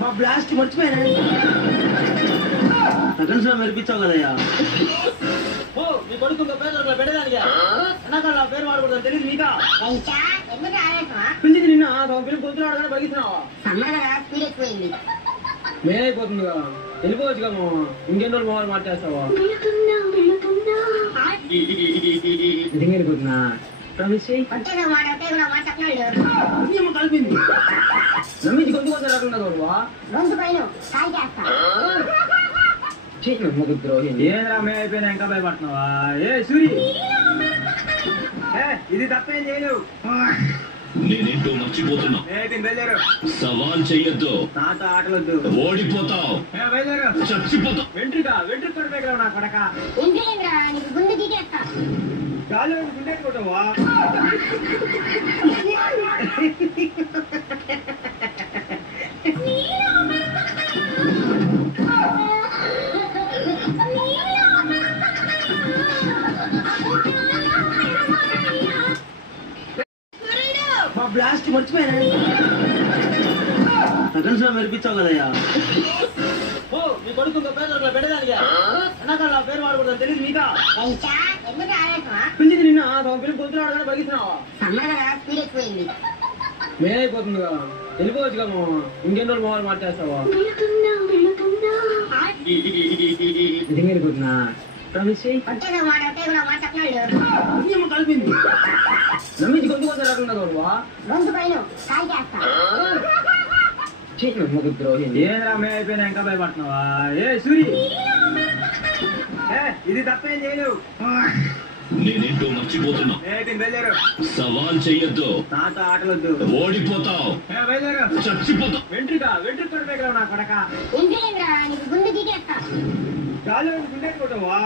మా బ్లాస్ట్ మర్చిపోయాను. సెకండ్స్ లో మెరిపించావు కదయ్యా. ఓ మీ కొడుకు పేరు పెట్టదానిగా ఎన్నాక నా పేరు వాడకూడదు తెలియదు మీకా. పిలిచింది నిన్న పిల్లలు పొద్దున ఆడగానే బలిస్తున్నావా? మేమైపోతుంది కదా, వెళ్ళిపోవచ్చు కదా. ఇంకెన్ని రోజులు మొహాలు మార్చేస్తావా? నిజంగా వెళ్ళిపోతున్నా. కలిపింది నమ్మించి గొంతు కొంచెం రాకుండా ఏరా మేమైపోయినా ఇంకా భయపడుతున్నావా? ఏ సూరి ఇది తప్పేం చేయలేవు. నేనేంటో మర్చిపోతున్నా. బయలుదేరు. సవాల్ చెయ్యొద్దు. నాతో ఆటలొద్దు. ఓడిపోతావు. బయలుదేరు. చచ్చిపోతావు. వెంట్రుక కొట్టబెట్టరా నా కొడక. గాలి గుండె కొట్టవా? మా బ్లాస్ట్ మర్చిపోయాను. సెకండ్స్ లో మెరిపించావు కదయ్యా. ఓ మీ కొడుకు పేరు పెట్టదానిగా ఎన్నాక నా పేరు వాడకూడదు తెలియదు మీకా. పిలిచింది నిన్న పిల్లలు పొద్దున ఆడగానే బలిస్తున్నావా? మేమైపోతుంది కదా, వెళ్ళిపోవచ్చు కదా. ఇంకెన్ని రోజులు మొహాలు మార్చేస్తావా? నిజంగా వెళ్ళిపోతున్నా. కలిపింది నమ్మించి గొంతు కొంచెం రాకుండా ఏరా మేమైపోయినా ఇంకా భయపడుతున్నావా? ఏ సూరి ఇది తప్పేం చేయలేవు. నేనేంటో మర్చిపోతున్నా. బయలుదేరు. సవాల్ చెయ్యొద్దు. నాతో ఆటలొద్దు. ఓడిపోతావు. బయలుదేరు. చచ్చిపోతావు. వెంట్రుక కొట్టబెట్టరా నా కొడక. గాలి గుండె కొట్టవా?